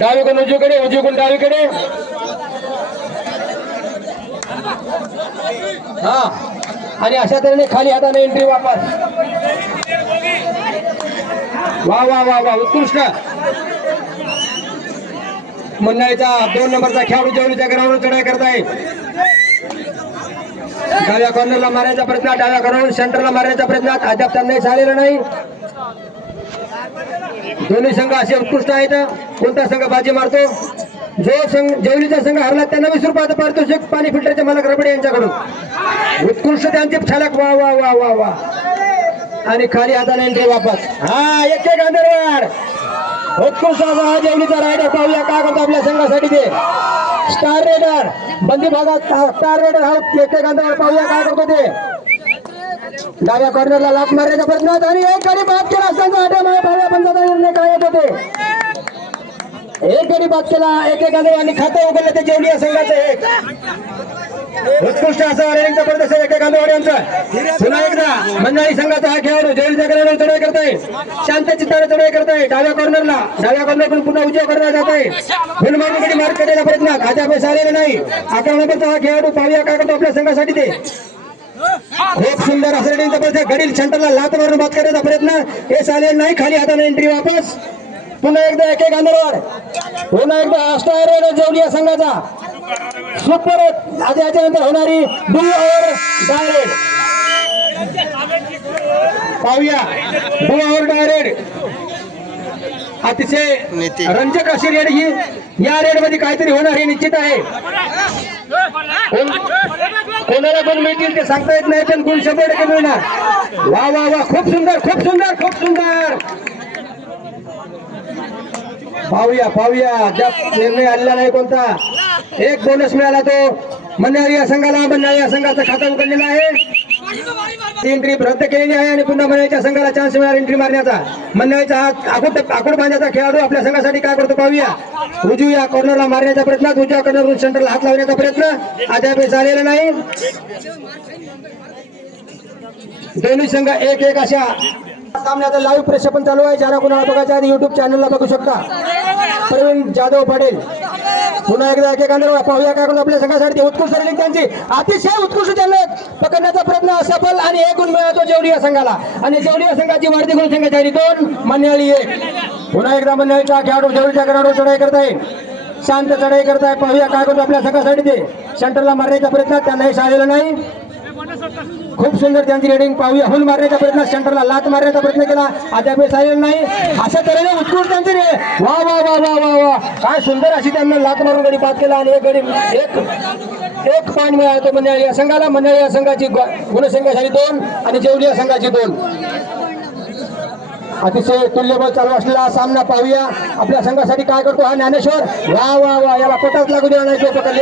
डावीकडून उजवीकडे उजवीकडून डावीकडे. हा. आणि अशा तऱ्हेने खाली हाताने एंट्री वापस. वा वा वा वा उत्कृष्ट. मंडळीचा दोन नंबरचा खेळाडू जेवणीच्या ग्राउंडवर चढाई करत आहे डाव्या कॉर्नरला मारण्याचा प्रयत्न डाव्या कॉर्नर सेंटरला मारण्याचा प्रयत्न. अद्याप त्यांना झालेला नाही. दोन्ही संघ असे उत्कृष्ट आहेत. कोणता संघ बाजी मारतो? जो संघ जेवलीचा संघ हरला त्यांना वीस रुपयाचं पारितोषिक पाणी फिल्टरचे मालक रबडे यांच्याकडून. उत्कृष्ट त्यांचे छलक वा वा वा वा वा. आणि खाली हाताने एंट्री वापस. हा एक एक अंदरवार उत्कृष्ट असा हा जेवलीचा रायडर पाहूया. काय करतो आपल्या संघासाठी ते? स्टार रेडर बंदी भागात स्टार रेडर हा एक एक अंदरवार पाहूया. काय करतो ते? डाव्या कॉर्नरला लाख मारण्याचा प्रश्न आणि एक गडी बाद केला. असताना आठ भाव्या पंचाचा निर्णय काय येत होते. एक गडी बाद केला. एक एक आणि खातं उघडलं ते जेवली या संघाचं एक. उत्कृष्ट असं रेडिंगचं प्रदर्शन एक एक पुन्हा एकदा मंडळी संघाचा हा खेळाडू जेवलीच्या गड्यावर चढाई करताय शांत चित्ताने चढाई करताय डाव्या कॉर्नरला डाव्या कॉर्नरकडून पुन्हा उजव्या कॉर्नर जात आहे. फुल मार्केट मार्क करण्याचा प्रयत्न. खात्या पैसा आलेला नाही. अकरा नंबरचा हा खेळाडू पाहूया काय करतो आपल्या संघासाठी ते? खूप सुंदर असं रेडिंगचा प्रयत्न गडील सेंटरला लात मारून बात करण्याचा प्रयत्न. हे चालेल नाही खाली हाताने एंट्री वापस. पुन्हा एकदा एक एक अंदरवर पुन्हा एकदा स्टार जेवली या संघाचा. सुपर याच्यानंतर होणारी डू ओव्हर डायरेक्ट पाहूया. डू ओव्हर डायरेक्ट अतिशय रंजक अशी रेड ही. या रेडमध्ये काहीतरी होणार हे निश्चित आहे. कोणाला पण मिळतील ते सांगता येत नाही पण गुण शंभर टक्के मिळणार. वा वा वा खूप सुंदर खूप सुंदर खूप सुंदर. पाहूया पाहूया. अद्याप निर्णय आलेला नाही कोणता एक बोनस मिळाला तो. मन्यारी या संघाला मन्यारी या संघाचं खातं उघडलेलं आहे. ट्रिप रद्द केलेली आहे आणि पुन्हा मंडळीच्या संघाला चान्स मिळाला एंट्री मारण्याचा. मंडळीचा हात आखूड आखूड बांधण्याचा खेळाडू आपल्या संघासाठी काय करतो पाहूया. उजव्या कॉर्नरला मारण्याचा प्रयत्न उजव्या कॉर्नरवरून सेंटरला हात लावण्याचा प्रयत्न अद्याप झालेला नाही. दोन्ही संघ एक एक अशा सामन्याचा लाईव्ह प्रेक्षेपण चालू आहे. ज्याला कोणाला बघायचं आहे युट्यूब चॅनलला बघू शकता. प्रवीण जाधव पडेल पुन्हा एकदा एक पाहूया काय आपल्या संघासाठी उत्कृष्ट रनिंग त्यांची. अतिशय उत्कृष्ट त्यांना पकडण्याचा प्रयत्न असफल आणि एक गुण मिळतो जेवढी या संघाला. आणि जेवढी या संघाची वाढती गुण संघाची दोन मन्याळी पुन्हा एकदा मंडळीचा खेळाडू जेवढीच्या खेळाडू चढाई करत आहे शांत चढाई करत आहे पाहूया काय करतो आपल्या संघासाठी ते. सेंटरला मारण्याचा प्रयत्न त्यांना यश आलेलं नाही. खूप सुंदर त्यांची रेडिंग पाहूया. हुल मारण्याचा प्रयत्न सेंटरला लात मारण्याचा प्रयत्न केला. अद्याप झालेला नाही. अशा तऱ्हेने उत्कृष्ट त्यांची रे वा वा वा वा वा वा. काय सुंदर अशी त्यांना लात मारून गडी पास केला आणि एक गडी एक एक पॉईंट मिळाला मंडळी या संघाला. मंडळी या संघाची गुणसंख्या झाली दोन आणि जेवली या संघाची दोन. अतिशय तुल्यबळ चालू असलेला हा सामना पाहूया. आपल्या संघासाठी काय करतो हा ज्ञानेश्वर? वा वा वा. याला पटाच लागू देणार नाही तो तर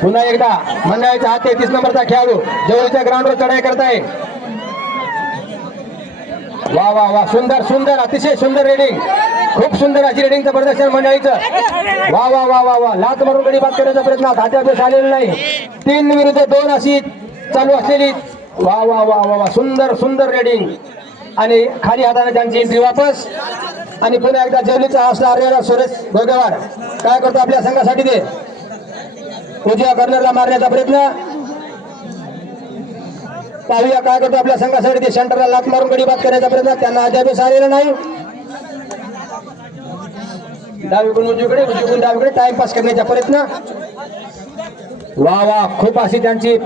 पुन्हा एकदा मंडळाच्या हात तेहतीस नंबरचा खेळाडू जवळच्या ग्राउंडवर चढाई करताय वा वा वा सुंदर सुंदर अतिशय सुंदर रेडिंग खूप सुंदर अशी रेडिंगचं प्रदर्शन मंडळीचं वा वा वा वा वा लात मारून गडी बाद करण्याचा प्रयत्न हात्यापेक्षा आलेला नाही तीन विरुद्ध दोन अशी चालू असलेली वा वा वा वा वा सुंदर सुंदर रेडिंग आणि खाली हाताने त्यांची एंट्री वापस आणि पुन्हा एकदा जेवलीचा असला आर्यला सुरेश गोगेवार काय करतो आपल्या संघासाठी ते उजव्या कर्नरला मारण्याचा प्रयत्न. पाहूया काय करतो आपल्या संघासाठी ते सेंटरला लात मारून गडी बाद करण्याचा प्रयत्न. त्यांना अद्याप आलेला नाही. डावीकडून उजवीकडे उजवीकडून डावीकडे टाइमपास करण्याचा प्रयत्न. वा वा खूप अशी त्यांची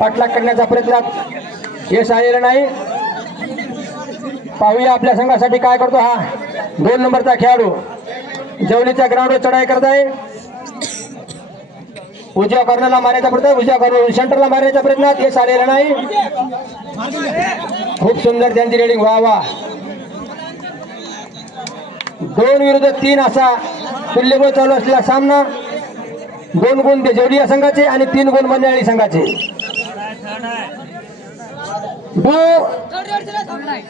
पाठलाग करण्याचा प्रयत्न. यश आलेलं नाही. पाहूया आपल्या संघासाठी काय करतो हा. दोन नंबरचा खेळाडू. जेवणीच्या ग्राउंडवर चढाई करत आहे उजव्या कॉर्नरला मारायचा प्रयत्न उजव्या कॉर्नर सेंटरला मारण्याचा प्रयत्न हे आलेलं नाही. खूप सुंदर त्यांची रेडिंग वा वा. दोन विरुद्ध तीन असा तुल्यबळ चालू असलेला सामना. दोन गुण ते जेवढी या संघाचे आणि तीन गुण मंडळी संघाचे. दो नाही.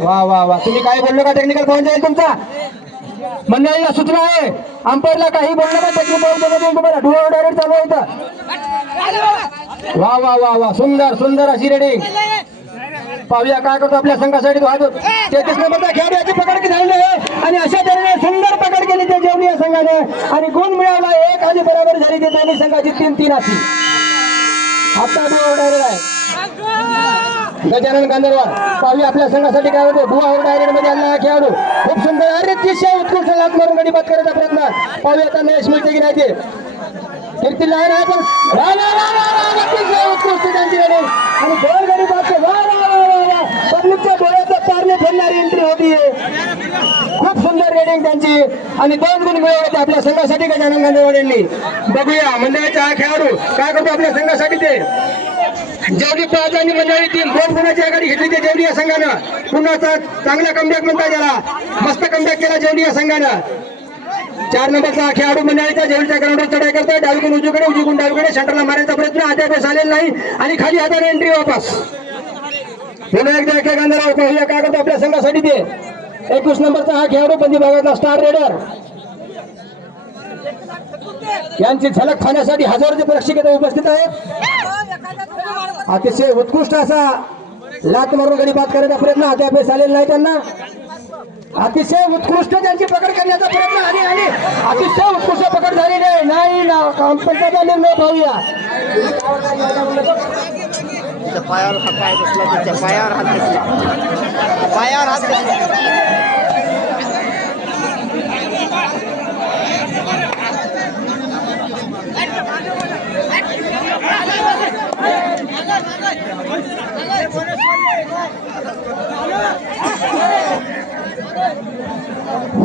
वा वा वा. तुम्ही काय बोललो का? टेक्निकल पॉईंट आहे तुमचा? मंडळीला सूचना आहे. अंपायरला काही बोललं का टेक्निकल पाऊल तुम्हाला डुअर डायरेक्ट चालू आहे वा वा वा वा. सुंदर सुंदर अशी रेडिंग पाहूया काय करतो आपल्या संघासाठी तो. हात तेहतीस नंबरचा खेळाडू याची पकड की झालेली आहे. आणि अशा तऱ्हेने सुंदर पकड केली त्या जेवणी या संघाने. आणि गुण मिळवला एक आणि बरोबर झाली ते दोन्ही संघाची तीन तीन अशी. आता डुआ डायरेक्ट आहे. गजानन गांधरवार पावी आपल्या संघासाठी काय होते डुआ डायरेक्टमध्ये आलेला हा खेळाडू. खूप सुंदर अरे अतिशय उत्कृष्ट लाच मारून गडी बात करायचा प्रयत्न. पावी आता नयश मिळते की नाही ते. कीर्ती लहान आहे पण अतिशय उत्कृष्ट त्यांची रेडिंग आणि दोन गडी बात वा पब्लिकच्या डोळ्याचा पारणे फिरणारी एंट्री होती खूप सुंदर रेडिंग त्यांची. आणि दोन गुण मिळवले आपल्या संघासाठी गजानन गांधीवाड यांनी. बघूया मंडळाचा हा खेळाडू काय करतो आपल्या संघासाठी ते? जेवढी पाच आणि मंडळी टीम दोन गुणाची आघाडी घेतली ते जेवढी या संघानं. पुन्हा चांगला कमबॅक म्हणता त्याला. मस्त कमबॅक केला जेवढी या संघानं. चार नंबरचा खेळाडू मंडळीचा जेवढच्या ग्राउंडवर चढाई करतोय डावीकडून उजवीकडे उजवीकडून डावीकडे शटरला मारायचा प्रयत्न अद्याप झालेला नाही आणि खाली हाताने एंट्री वापस. पुन्हा एकदा एका गांधारावर काय करतो आपल्या संघासाठी ते. एकवीस नंबरचा हा खेळाडू बंदी भागातला स्टार रेडर यांची झलक खाण्यासाठी हजारोचे प्रेक्षक इथे उपस्थित आहेत. अतिशय उत्कृष्ट असा लात मारून गडी बाद करण्याचा प्रयत्न अद्याप झालेला नाही त्यांना. अतिशय उत्कृष्ट त्यांची पकड करण्याचा प्रयत्न आणि आणि अतिशय उत्कृष्ट पकड झालेली आहे. नाही ना कंपनीचा निर्णय पाहूया. पायावर हात पाय बसला त्याच्या पायावर हात बसला. पायावर हात बसला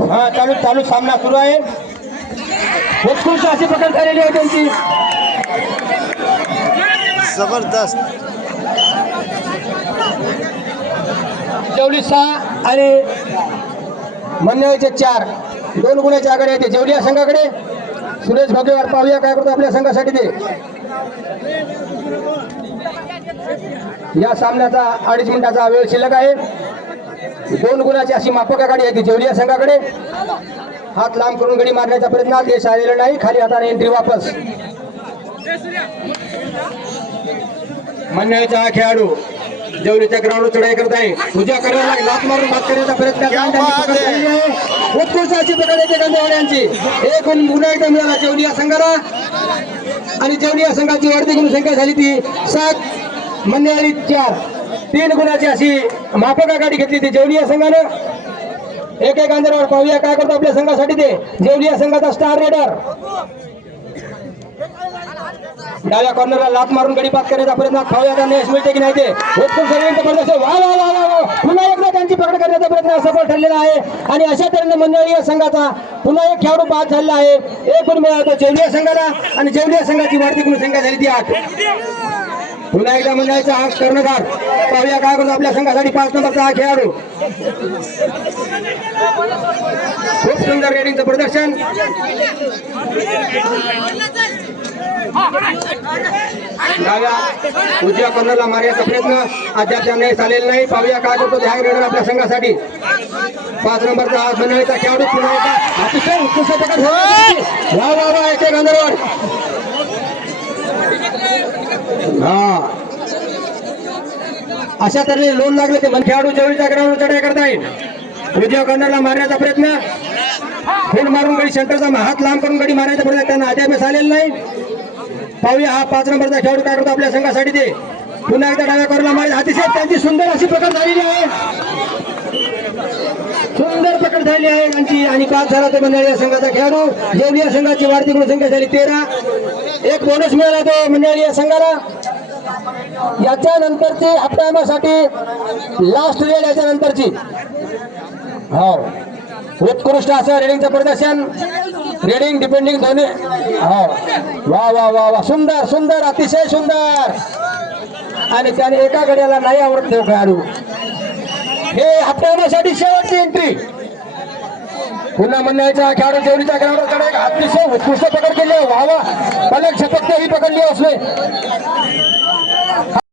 हा चालू सामना सुरू आहे. उत्कृष्ट अशी पकड झालेली आहे त्यांची. जबरदस्त. जेवली सहा आणि मंडळीचे चार. दोन गुणाच्या आघाडी येते जेवली या संघाकडे. सुरेश भागेवार पाहूया काय करतो आपल्या संघासाठी ते. या सामन्याचा अडीच मिनिटाचा वेळ शिल्लक आहे. दोन गुणाची अशी मापक आघाडी आहे ती. जेवली या संघाकडे. हात लांब करून गडी मारण्याचा प्रयत्न देश आलेला नाही. खाली हाताने एंट्री वापस. हा खेळाडू जेवलीच्या ग्राउंडवर चढाई करत आहे. उद्या करायला लात मारून मात करण्याचा प्रयत्न बात. उत्कृष्ट अशी पकड येते गांधीवाड्यांची एक गुण पुन्हा एकदा मिळाला जेवली या संघाला. आणि जेवली या संघाची वाढती गुण संख्या झाली ती सात मंडळी चार. तीन गुणाची अशी मापक आघाडी घेतली ती जेवली या संघानं. एक एक अंधरवर पाहूया काय करतो आपल्या संघासाठी ते. जेवलिया संघाचा स्टार रेडर डाव्या कॉर्नरला लात मारून गडी पास करण्याचा प्रयत्न खाऊया त्यांना यश मिळते की नाही ते. उत्तम सर्वांचं वा वा वा वा पुन्हा एकदा त्यांची पकड करण्याचा प्रयत्न असफल ठरलेला आहे. आणि अशा तऱ्हेने मंडळीय संघाचा पुन्हा एक खेळाडू बाद झालेला आहे. एक गुण मिळाला जेवलिया संघाला आणि जेवलिया संघाची वाढती गुण संख्या झाली ती आठ. पुन्हा एकदा मंडळाचा हा कर्णधार. पाहूया काय करतो आपल्या संघासाठी पाच नंबरचा हा खेळाडू. खूप सुंदर रेडिंगचं प्रदर्शन. उजव्या कॉर्नरला मारण्याचा प्रयत्न. अद्याप त्यांना चालेल नाही. पाहूया काय करतो ध्यान रेडर आपल्या संघासाठी. पाच नंबरचा हा बनवायचा खेळाडू पुन्हा एकदा. अतिशय उत्कृष्ट पकड वा वा वा येते गांधरवाड हा. अशा तऱ्हेने लोन लागले ते मन खेळाडू जवळच्या ग्राउंडवर चढाई करतायत विजय कॉर्नरला मारण्याचा प्रयत्न. फूल मारून गडी सेंटरचा हात लांब करून गडी मारण्याचा प्रयत्न. त्यांना अद्याप आलेला नाही. पाहूया हा पाच नंबरचा खेळाडू काय करतो आपल्या संघासाठी ते. पुन्हा एकदा डाव्या कॉर्नरला मारेल. अतिशय त्यांची सुंदर अशी पकड झालेली आहे. सुंदर प्रकट झालेली आहे त्यांची आणि पाच झाला ते मंडळी या संघाचा खेळाडू. जेवढी या संघाची वाढती गुणसंख्या झाली तेरा. एक बोनस मिळाला तो मंडळी या संघाला. याच्यानंतरची नंतरची लास्ट रेड याच्या नंतरची हो. उत्कृष्ट असं रेडिंगचं प्रदर्शन. रेडिंग डिपेंडिंग दोन्ही. हो. वा वा वा वा. सुंदर सुंदर अतिशय सुंदर. आणि त्याने एका गड्याला नाही आवडत तो खेळाडू. हे हप्त्यासाठी शेवटची एंट्री पुन्हा म्हणण्याच्या खेळाडू जेवढीच्या ग्राउंडवर अतिशय उत्कृष्ट पकड केली वा वा. पलक झपकते ही पकडली असले